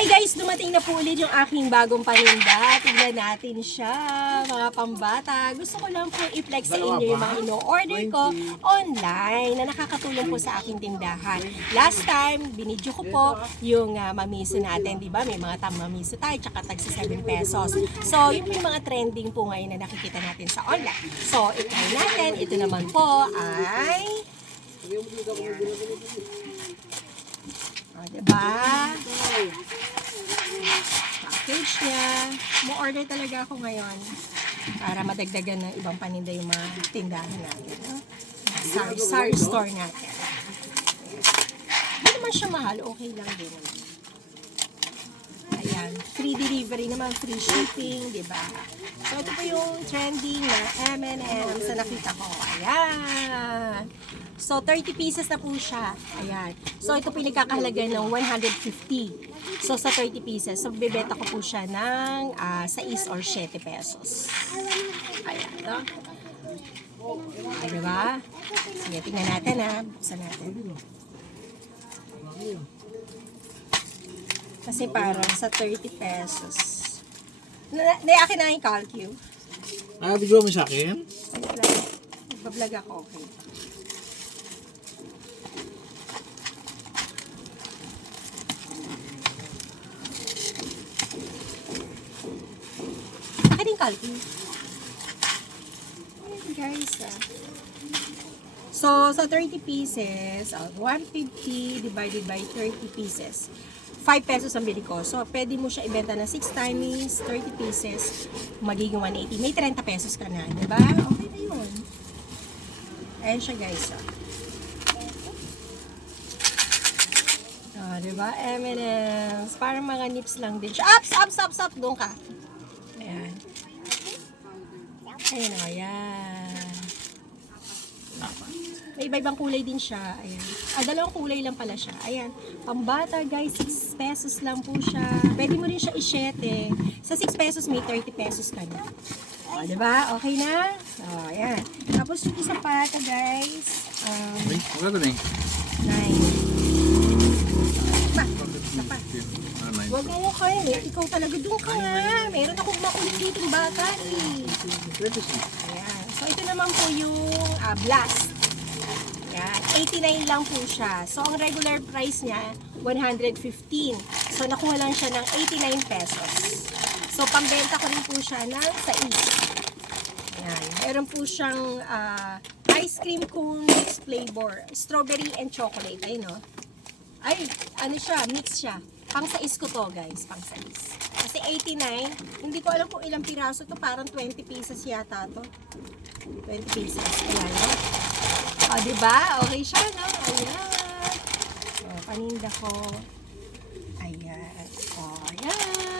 Hi guys! Dumating na po ulit yung aking bagong paninda. Tignan natin siya, mga pambata. Gusto ko lang po i-flex sa inyo yung mga ino-order ko online na nakakatulong po sa aking tindahan. Last time, binidyo ko po yung mamiso natin, di ba? May mga mamiso tayo, tsaka tag sa 7 pesos. So, yun po yung mga trending po ngayon na nakikita natin sa online. So, i-try natin. Ito naman po ay... O, diba? Package niya. Mo-order talaga ako ngayon para madagdagan ng ibang paninda yung mga tindahan natin. Sari store natin. Hindi naman siya mahal. Okay lang din naman. Ayan. Free delivery naman. Free shipping. Diba? So, ito po yung trending na M&M's na nakita ko. Ayan. So, 30 pieces na po siya. Ayan. So, ito po yung nagkakahalaga ng 150. So, sa 30 pieces. So, bibenta ko po siya ng 6 or 7 pesos. Ayan. No? Ay, diba? Sige, tingnan natin ha. Buksan natin. Kasi parang sa 30 pesos. Akin na yung calcu. Video mo sa akin? Nagbablog ako, okay. Akin yung calcu. Ayan guys. So, sa 30 pieces, 150 divided by 30 pieces. 5 pesos ang bili ko. So, pwede mo siya ibenta na 6 times 30 pieces, magiging 180. May 30 pesos ka na, diba? Okay na yun. Ayan siya, guys. Diba? M&M's. Parang mga nips lang din siya. Up! Doon ka. Ayan. Ayan o, ayan. May iba-ibang kulay din siya. Ayan. Dalawang kulay lang pala siya. Ayan. Pambata guys, 6 pesos lang po siya. Pwede mo rin siya i-shete. Sa 6 pesos may 30 pesos ka na. O, diba? Okay na? So, ayan. Tapos yung isa pa ito guys. Wala na eh. 9. Isa pa. Huwag mo kayo eh. Ikaw talaga doon ka nga. Meron akong makulit ditong bata eh. Ayan. So, ito naman po yung Blast. Yan, 89 lang po siya. So, ang regular price niya, 115. So, nakuha lang siya ng 89 pesos. So, pambenta ko rin po siya ng 6. Yan. Meron po siyang ice cream cone mix flavor. Strawberry and chocolate. Ay, no? Ay, ano siya? Mix siya. Pang 6 ko to, guys. Pang 6. Kasi 89. Hindi ko alam kung ilang piraso to. Parang 20 pieces yata to. 20 pieces. Ayan, no? O, diba? Okay siya, no? Ayan. O, paninda ko. Ayan. O, ayan.